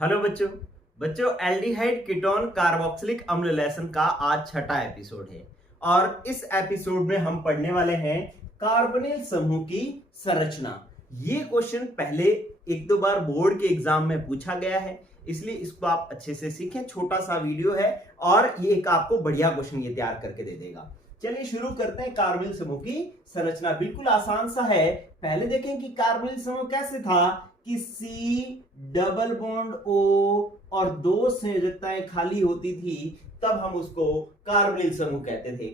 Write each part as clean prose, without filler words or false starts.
Hello बच्चों। बच्चों, aldehyde ketone carboxylic अम्ल लेसन का आज छठा एपिसोड है और इस एपिसोड में हम पढ़ने वाले हैं कार्बोनिल समूह की संरचना। ये क्वेश्चन पहले एक दो बार बोर्ड के एग्जाम में पूछा गया है, इसलिए इसको आप अच्छे से सीखें। छोटा सा वीडियो है और ये एक आपको बढ़िया क्वेश्चन ये तैयार करके दे देगा। चलिए शुरू करते हैं। कार्बोनिल समूह की संरचना बिल्कुल आसान सा है। पहले देखें कि कार्बोनिल समूह कैसे था कि C डबल बॉन्ड O और दो संयोजकताएं खाली होती थी, तब हम उसको कार्बोनिल समूह कहते थे।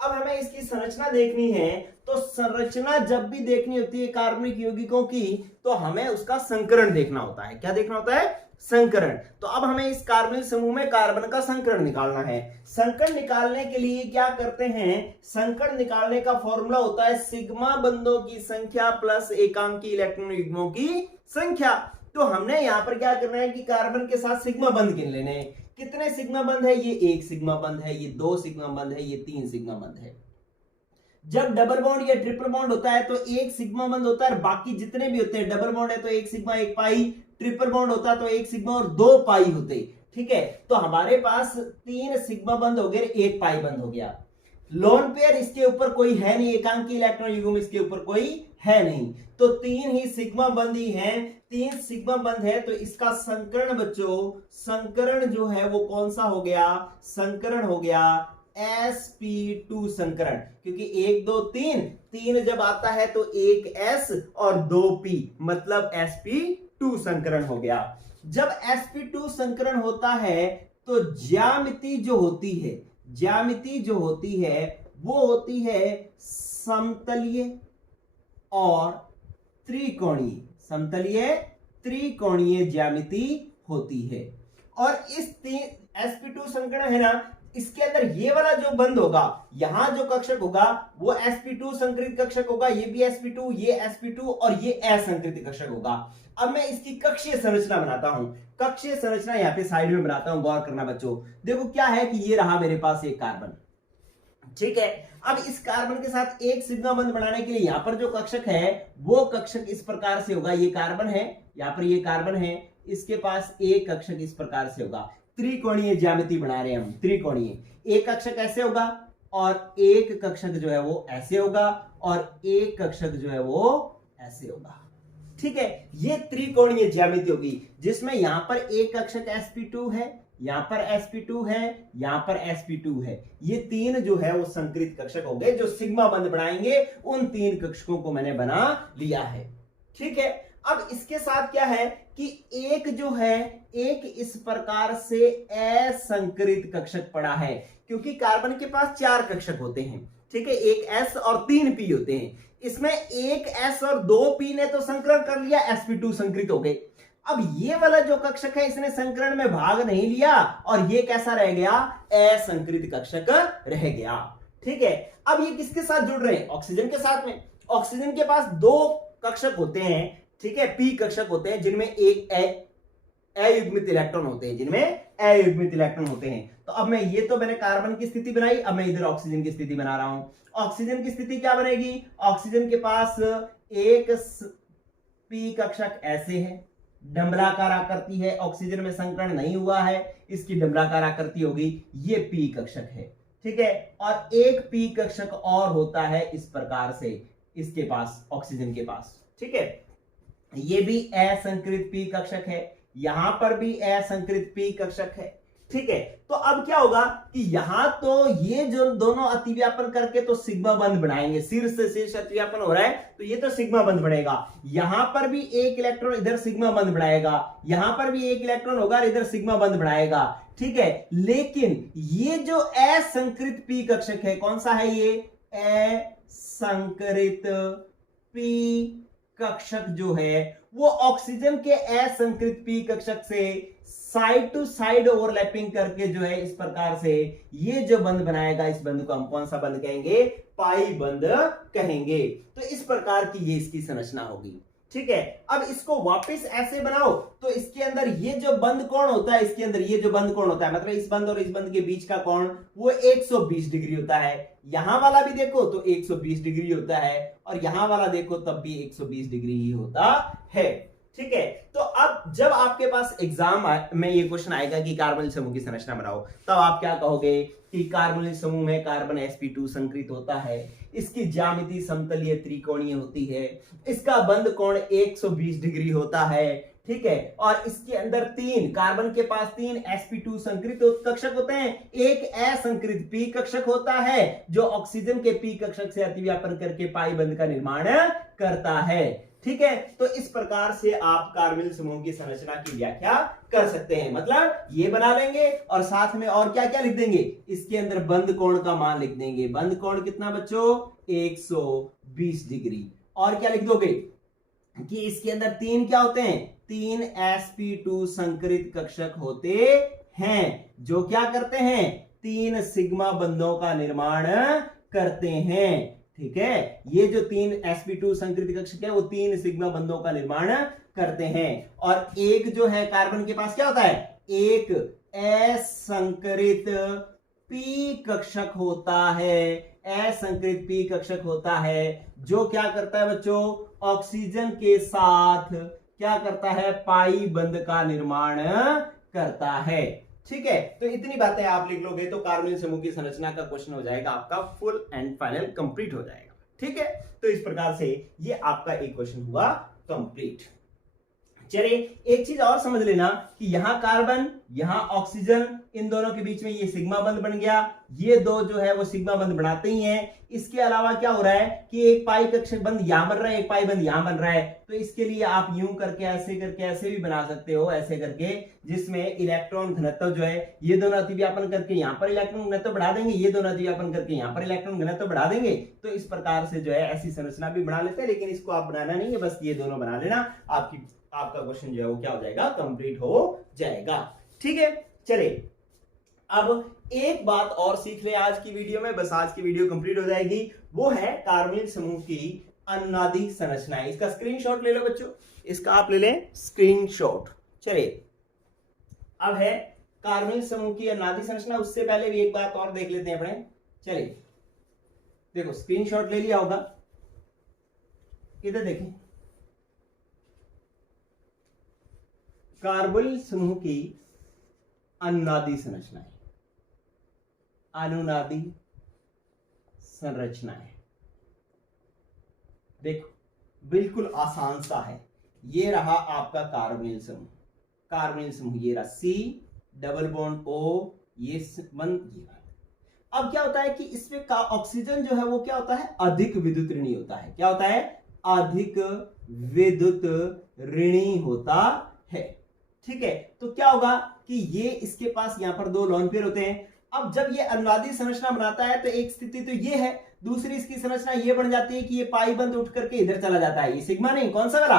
अब हमें इसकी संरचना देखनी है, तो संरचना जब भी देखनी होती है कार्बनिक यौगिकों की, तो हमें उसका संकरण देखना होता है। क्या देखना होता है? संकरण। तो अब हमें इस कार्बनिल समूह में कार्बन का संकरण निकालना है। संकरण निकालने के लिए क्या करते हैं? संकरण निकालने का फॉर्मूला होता है सिग्मा बंधों की संख्या प्लस एकांकी इलेक्ट्रॉन युग्मों की संख्या। तो हमने यहां पर क्या करना है कि कार्बन के साथ सिग्मा बंध गिन लेने हैं। कितने सिग्मा बंध है? ये एक सिग्मा बंध है, ये दो सिग्मा बंध है, ये तीन सिग्मा बंध है। जब डबल बॉन्ड या ट्रिपल बॉन्ड होता है तो एक सिग्मा बंध होता है, बाकी जितने भी होते हैं, डबल बॉन्ड है तो एक सिग्मा एक पाई, ट्रिपल बॉन्ड होता है तो एक सिग्मा और दो पाई होते। ठीक है, तो हमारे पास तीन सिग्मा बंध हो गए, एक पाई बंध हो गया। लोन पेयर इसके ऊपर कोई है नहीं, एकांकी इलेक्ट्रॉन युग्म इसके ऊपर कोई है नहीं, तो तीन ही सिग्मा बंध ही हैं। तीन सिग्मा बंध है तो इसका संकरण बच्चों, संकरण जो है वो कौन सा हो गया? संकरण हो गया sp2 संकरण, क्योंकि एक दो तीन, तीन जब आता है तो एक s और दो p, मतलब sp2 संकरण हो गया। जब sp2 संकरण होता है तो ज्यामिति जो होती है, ज्यामिति जो होती है वो होती है समतलीय और त्रिकोणीय। समतलीय त्रिकोणीय ज्यामिति होती है। और इस sp2 संकरण है ना, इसके अंदर ये वाला जो बंध होगा, यहां जो कक्षक होगा वो sp2 संकृत कक्षक होगा, ये भी sp2, ये sp2 और ये असंकृत कक्षक होगा। अब मैं इसकी कक्षीय संरचना बनाता हूं। कक्षीय संरचना यहां पे साइड में बनाता हूं, गौर करना बच्चों। देखो क्या है कि ये रहा मेरे पास एक कार्बन। ठीक है, अब इस कार्बन के साथ एक सिग्मा बंध बनाने के लिए यहां पर जो कक्षक है वो कक्षक इस प्रकार से होगा। ये कार्बन है, यहां पर ये कार्बन है, इसके पास एक कक्षक इस प्रकार से होगा। त्रिकोणीय ज्यामिति बना रहे हैं हम, त्रिकोणीय। एक कक्षक ऐसे होगा और एक कक्षक जो है वो ऐसे होगा और एक कक्षक जो है वो ऐसे होगा। ठीक है, ये त्रिकोणीय ज्यामिति होगी जिसमें यहां पर एक कक्षक sp2 है, यहां पर sp2 है, यहां पर sp2 है। ये तीन जो है वो संकृत कक्षक हो गए। जो सिग्मा बंध बनाएंगे उन तीन कक्षकों को मैंने बना लिया है। ठीक है, अब इसके साथ क्या है कि एक जो है, एक इस प्रकार से असंकृत कक्षक पड़ा है, क्योंकि कार्बन के पास चार कक्षक होते हैं। ठीक है, एक s और तीन p होते हैं। इसमें एक s और दो p ने तो संकरण कर लिया, sp2 संकृत हो गए। अब ये वाला जो कक्षक है इसने संकरण में भाग नहीं लिया और ये कैसा रह गया? असंकृत कक्षक रह गया। ठीक है, अब ये किसके साथ जुड़ रहे हैं? ऑक्सीजन के साथ में। ऑक्सीजन के पास दो कक्षक होते हैं, ठीक है, p कक्षक होते हैं जिनमें एक अयुग्मित इलेक्ट्रॉन होते हैं, जिनमें अयुग्मित इलेक्ट्रॉन होते हैं। तो अब मैं ये तो मैंने कार्बन की स्थिति बनाई, अब मैं इधर ऑक्सीजन की स्थिति बना रहा हूं। ऑक्सीजन की स्थिति क्या बनेगी? ऑक्सीजन के पास एक p कक्षक ऐसे है, डंबलाकार आकृति है, ऑक्सीजन में संकरण नहीं हुआ है, इसकी डंबलाकार आकृति होगी, ये p कक्षक है। ठीक है, और एक p कक्षक और होता है इस प्रकार से इसके पास, ऑक्सीजन के पास। ठीक है, ये भी असंकृत p कक्षक है, यहां पर भी असंकृत p कक्षक है। ठीक है, तो अब क्या होगा कि यहां तो ये जो दोनों अतिव्यापन करके तो सिग्मा बंध बनाएंगे, शीर्ष से शीर्ष अतिव्यापन हो रहा है तो ये तो सिग्मा बंध बनेगा। यहां पर भी एक इलेक्ट्रॉन इधर सिग्मा बंध बनाएगा, यहां पर भी एक इलेक्ट्रॉन होगा, इधर सिग्मा बंध बनाएगा। ठीक है, लेकिन ये जो असंकृत p कक्षक है, कौन सा है ये? असंकृत p कक्षक जो है वो ऑक्सीजन के असंकृत p कक्षक से साइड टू साइड ओवरलैपिंग करके जो है इस प्रकार से ये जो बंध बनाएगा, इस बंध को हम कौन सा बंध कहेंगे? पाई बंध कहेंगे। तो इस प्रकार की ये इसकी संरचना होगी। ठीक है, अब इसको वापस ऐसे बनाओ तो इसके अंदर ये जो बंध कोण होता है, इसके अंदर ये जो बंध कोण होता है, मतलब इस बंध और इस बंध के बीच का कोण वो 120 डिग्री होता है। यहां वाला भी देखो तो 120 डिग्री होता है और यहां वाला देखो तब भी 120 डिग्री ही होता है। ठीक है। तो अब जब आपके पास एग्जाम में ये क्वेश्चन आएगा कि कार्बनिल समूह की संरचना बनाओ, तब आप क्या कहोगे कि कार्बनिल समूह में कार्बन sp2 संकृत होता है, इसकी ज्यामिति समतलीय त्रिकोणीय होती है, इसका बंध कोण 120 डिग्री होता है, ठीक है, और इसके अंदर तीन कार्बन के पास तीन sp2 संकृत कक्षक होते हैं, एक असंकृत p कक्षक होता है जो ऑक्सीजन के p कक्षक से अतिव्यापन करके पाई बंध का निर्माण करता है, ठीक है। तो इस प्रकार से आप कार्बनिल समूह की संरचना की व्याख्या कर सकते हैं, मतलब ये बना लेंगे और साथ में और क्या क्या लिख देंगे, इसके अंदर बंध कोण का मान लिख देंगे, बंध कोण कितना बच्चों 120 डिग्री, और क्या लिख दोगे कि इसके अंदर तीन क्या होते हैं, तीन sp2 संकृत कक्षक होते हैं जो क्या करते हैं, तीन सिग्मा बंधों का निर्माण करते हैं, ठीक है। ये जो तीन sp2 संकृत कक्षक है वो तीन सिग्मा बंधों का निर्माण करते हैं, और एक जो है कार्बन के पास क्या होता है, एक असंकृत p कक्षक होता है, असंकृत p कक्षक होता है जो क्या करता है बच्चों, ऑक्सीजन के साथ क्या करता है, पाई बंध का निर्माण करता है, ठीक है। तो इतनी बातें आप लिख लोगे तो कार्बनिल समूह की संरचना का क्वेश्चन हो जाएगा आपका फुल एंड फाइनल कंप्लीट हो जाएगा, ठीक है। तो इस प्रकार से ये आपका एक क्वेश्चन हुआ कंप्लीट। चलिए एक चीज और समझ लेना कि यहां कार्बन यहां ऑक्सीजन, इन दोनों के बीच में ये सिग्मा बंध बन गया, ये दो जो है वो सिग्मा बंध बनाते ही हैं। इसके अलावा क्या हो रहा है कि एक पाई कक्षक बंध यहां बन रहा है, एक पाई बंध यहां बन रहा है, तो इसके लिए आप यूं करके ऐसे भी बना सकते हो, ऐसे करके, जिसमें इलेक्ट्रॉन घनत्व जो है ये दोनों अतिव्यापन करके यहां पर इलेक्ट्रॉन घनत्व बढ़ा देंगे, ये दोनों अतिव्यापन करके यहां पर इलेक्ट्रॉन घनत्व बढ़ा देंगे। तो इस प्रकार से जो है ऐसी संरचना भी बना लेते हैं, लेकिन इसको आप बनाना नहीं है, बस ये दोनों बना लेना, आपका क्वेश्चन जो है वो क्या हो जाएगा, कंप्लीट हो जाएगा, ठीक है। चलिए अब एक बात और सीख ले आज की वीडियो में, बस आज की वीडियो कंप्लीट हो जाएगी, वो है कार्बनिल समूह की अनुनादी संरचना। इसका स्क्रीनशॉट ले लो बच्चों, इसका आप ले लें स्क्रीनशॉट। चलिए अब है कार्बनिल समूह की अनुनादी संरचना, उससे पहले भी एक बात और देख लेते हैं अपने। चलिए देखो स्क्रीनशॉट ले लिया होगा, इधर देखें, कार्बनिल समूह की अनुनादी संरचनाएं, अनुनादी संरचनाएं देखो बिल्कुल आसान सा है। ये रहा आपका कार्बनिल समूह, कार्बनिल समूह ये रहा C डबल बॉन्ड O, ये बंद, ये बंद। अब क्या होता है कि इसमें का ऑक्सीजन जो है वो क्या होता है, अधिक विद्युत ऋणी होता है, क्या होता है, अधिक विद्युत ऋणी होता है, ठीक है। तो क्या होगा कि ये इसके पास यहां पर दो लोन पेयर होते हैं। अब जब ये अनुनादी संरचना बनाता है तो एक स्थिति तो ये है, दूसरी इसकी संरचना ये बन जाती है कि ये पाई बंध उठ करके इधर चला जाता है, ये सिग्मा नहीं, कौन सा वाला,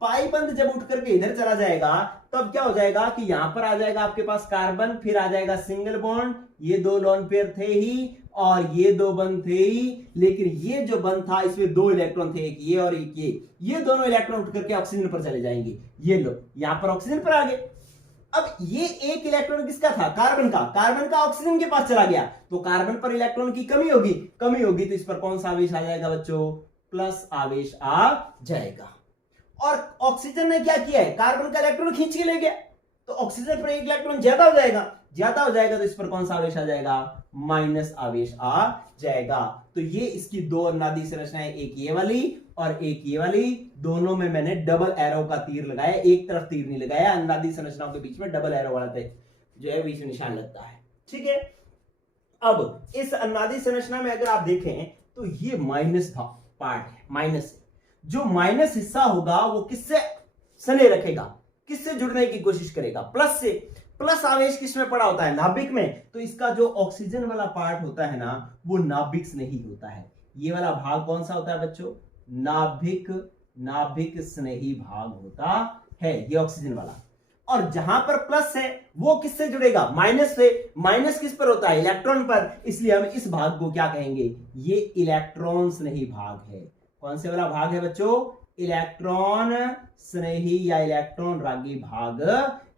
पाई बंध जब उठ करके इधर चला जाएगा तब क्या हो जाएगा कि यहां पर आ जाएगा आपके पास कार्बन, फिर आ जाएगा सिंगल बॉन्ड, ये दो लोन पेयर थे ही और ये दो बंध थे ही, लेकिन ये जो बंध था इसमें दो इलेक्ट्रॉन थे, एक ये और एक ये दोनों इलेक्ट्रॉन उठ करके ऑक्सीजन पर चले जाएंगे, ये लो यहां पर ऑक्सीजन पर आ गए। अब ये एक इलेक्ट्रॉन किसका था, कार्बन का ऑक्सीजन के पास चला गया, तो कार्बन पर इलेक्ट्रॉन की कमी होगी तो इस पर कौन सा आवेश आ जाएगा बच्चों, प्लस आवेश आ जाएगा। और ऑक्सीजन ने क्या किया है, कार्बन का इलेक्ट्रॉन खींच के ले गया, तो ऑक्सीजन पर एक इलेक्ट्रॉन ज्यादा हो जाएगा तो इस पर कौन सा आवेश आ जाएगा, माइनस आवेश आ जाएगा। तो ये इसकी दो अनुनादी संरचनाएं, एक ये वाली और एक ये वाली, दोनों में मैंने डबल एरो का तीर लगाया, एक तरफ तीर नहीं लगाया, अनुनादी संरचनाओं के बीच में डबल एरो वाला जो है बीच में निशान लगता है, ठीक है। अब इस अनुनादी संरचना में अगर आप देखें तो ये माइनस था पार्ट है, माइनस, जो माइनस हिस्सा होगा वो किससे सने रखेगा, किससे जुड़ने की कोशिश करेगा, प्लस से। प्लस आवेश किसमें पड़ा होता है, नाभिक में, तो इसका जो ऑक्सीजन वाला पार्ट होता है ना वो नाभिक स्नेही होता है। ये वाला भाग कौन सा होता है बच्चों, नाभिक स्नेही भाग होता है, ये ऑक्सीजन वाला। और जहां पर प्लस है वो किससे जुड़ेगा, माइनस से। माइनस किस पर होता है, इलेक्ट्रॉन पर, इसलिए हम इस भाग को क्या कहेंगे, ये इलेक्ट्रॉन स्नेही भाग है। कौन से वाला भाग है बच्चों, इलेक्ट्रॉन स्नेही या इलेक्ट्रॉन रागी भाग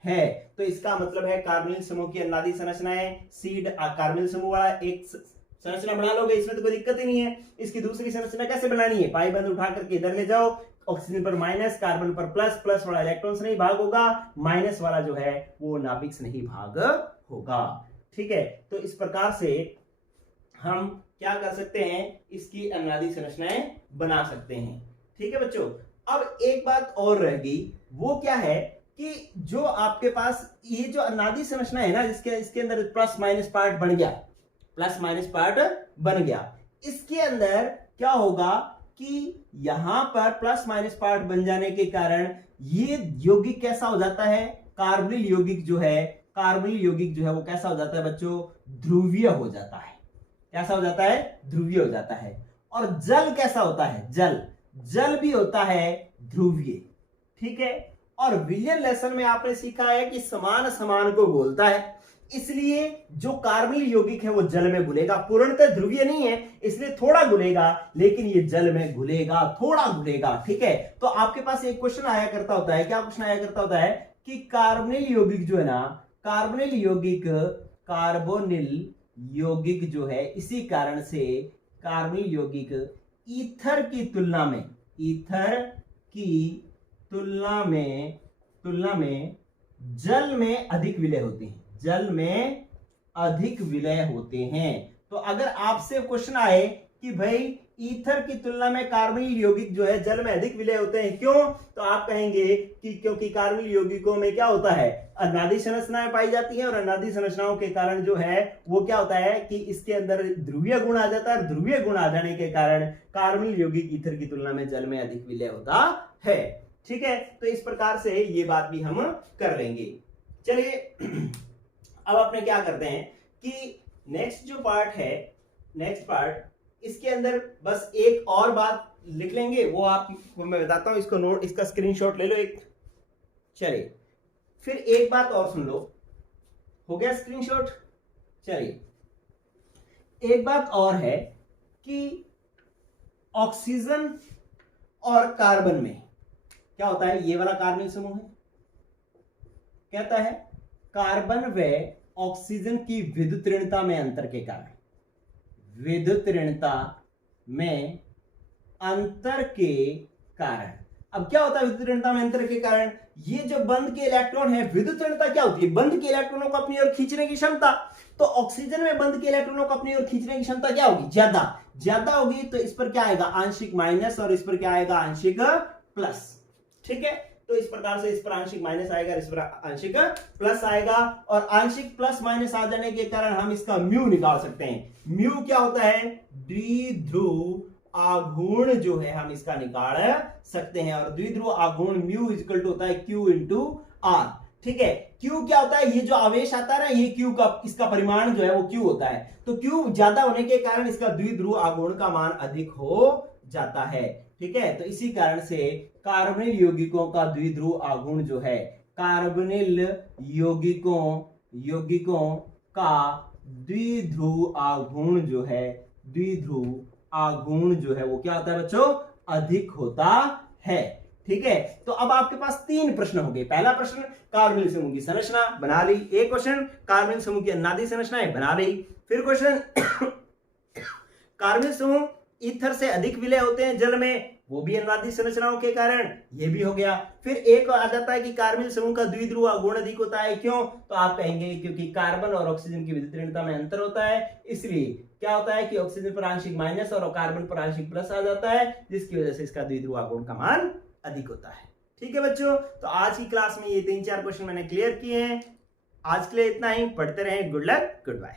है। तो इसका मतलब है कार्बनिल समूह की अनुनादी संरचनाएं, सीड कार्बनिल समूह वाला एक संरचना बना लोगे, इसमें तो कोई दिक्कत ही नहीं है। इसकी दूसरी संरचना कैसे बनानी है, पाई बंध उठा करके इधर ले जाओ, ऑक्सीजन पर माइनस, कार्बन पर प्लस, प्लस वाला इलेक्ट्रॉन से नहीं भाग होगा, माइनस वाला जो है वो नाभिक से नहीं भाग होगा। ठीक है, तो इस प्रकार से हम क्या कर सकते हैं, इसकी अनुनादी संरचनाएं बना सकते हैं। ठीक है बच्चों, अब एक बात और रह गई, वो क्या है कि जो आपके पास ये जो अनुनादी संरचना है ना, इसके अंदर प्लस माइनस पार्ट बन गया, प्लस माइनस पार्ट बन गया, इसके अंदर क्या होगा कि यहां पर प्लस माइनस पार्ट बन जाने के कारण ये यौगिक कैसा हो जाता है, कार्बोनिल यौगिक जो है, कार्बोनिल यौगिक जो है वो कैसा हो जाता है बच्चों, ध्रुवीय हो जाता है। कैसा हो जाता है, ध्रुवीय हो जाता है। और जल कैसा होता है, जल भी होता है ध्रुवीय। ठीक है, और विलियम लेसन में आपने सीखा है कि समान समान को बोलता है, इसलिए जो कार्बोनिल यौगिक है वो जल में घुलेगा, पूर्णतः ध्रुवीय नहीं है इसलिए थोड़ा घुलेगा, लेकिन ये जल में घुलेगा, थोड़ा घुलेगा। ठीक है, तो आपके पास एक क्वेश्चन आया करता होता है, क्या क्वेश्चन आया करता होता है कि कार्बोनिल यौगिक जो है ना, कार्बोनिल यौगिक जो है, इसी कारण से कार्बोनिल यौगिक ईथर की तुलना में जल में अधिक विलय होते हैं, जल में अधिक विलय होते हैं। तो अगर आपसे क्वेश्चन आए कि भाई ईथर की तुलना में कार्बोनिल यौगिक जो है जल में अधिक विलय होते हैं, क्यों, तो आप कहेंगे कि क्योंकि कार्बोनिल यौगिकों में क्या होता है, अनुनादी संरचनाएं पाई जाती हैं, और अनुनादी संरचनाओं के कारण जो है वो क्या होता है कि इसके अंदर ध्रुवीय गुण आ जाता है, और ध्रुवीय गुण आ जाने के कारण कार्बोनिल यौगिक ईथर की तुलना में जल में अधिक विलय होता है। ठीक है, तो इस प्रकार से ये बात भी हम कर लेंगे। चलिए अब अपने क्या करते हैं कि नेक्स्ट जो पार्ट है, नेक्स्ट पार्ट, इसके अंदर बस एक और बात लिख लेंगे, वो आपको मैं बताता हूं, इसको नोट, इसका स्क्रीनशॉट ले लो एक। चलिए फिर एक बात और सुन लो, हो गया स्क्रीनशॉट। चलिए एक बात और है कि ऑक्सीजन और कार्बन में क्या होता है, ये वाला कार्बनिक समूह है, कहता है कार्बन व ऑक्सीजन की विद्युत ऋणता में अंतर के कारण, विद्युत ऋणता में अंतर के कारण, अब क्या होता है विद्युत ऋणता में अंतर के कारण, ये जो बंध के इलेक्ट्रॉन है, विद्युत ऋणता क्या होती है, बंध के इलेक्ट्रॉनों को अपनी ओर खींचने की क्षमता, तो ऑक्सीजन में बंध के इलेक्ट्रॉनों को अपनी ओर खींचने की क्षमता क्या होगी, ज्यादा होगी, तो इस पर क्या आएगा, आंशिक माइनस, और इस पर क्या आएगा, आंशिक प्लस। ठीक है, तो इस प्रकार से इस पर आंशिक माइनस आएगा, इस पर आंशिक प्लस आएगा, और आंशिक प्लस माइनस आ जाने के कारण हम इसका म्यू निकाल सकते हैं। म्यू क्या होता है, द्विध्रुव आघूर्ण जो है हम इसका निकाल सकते हैं, और द्विध्रुव आघूर्ण म्यू इक्वल टू होता है Q इंटू आर। ठीक है, Q क्या होता है, ये जो आवेश आता है ना, ये Q का, इसका परिमाण जो है वो Q होता है, तो Q ज्यादा होने के कारण इसका द्विध्रुव आघूर्ण का मान अधिक हो जाता है। ठीक है, तो इसी कारण से कार्बोनिल यौगिकों का द्विध्रुव आघूर्ण जो है, कार्बोनिल यौगिकों का द्विध्रुव आघूर्ण जो है, द्विध्रुव आघूर्ण जो है वो क्या होता है बच्चों, अधिक होता है। ठीक है, तो अब आपके पास 3 प्रश्न हो गए। पहला प्रश्न कार्बोनिल समूह की संरचना बना ली, एक क्वेश्चन कार्बोनिल समूह की अनुनादी संरचनाएं बना ली, फिर क्वेश्चन कार्बोनिल समूह ईथर से अधिक विलय होते हैं जल में, वो भी अनुनादी संरचनाओं के कारण, ये भी हो गया। फिर एक आ जाता है कि कार्बोनिल समूह का द्विध्रुव आघूर्ण अधिक होता है, क्यों, तो आप कहेंगे क्योंकि कार्बन और ऑक्सीजन की विद्युत ऋणता में अंतर होता है, इसलिए क्या होता है कि ऑक्सीजन पर आंशिक माइनस और कार्बन पर आंशिक प्लस आ जाता है, जिसकी वजह से इसका द्विध्रुव आघूर्ण का मान अधिक होता है। ठीक है बच्चों, तो आज की क्लास में ये 3-4 क्वेश्चन मैंने क्लियर किए हैं। आज के लिए इतना ही, पढ़ते रहें। Good luck, good bye.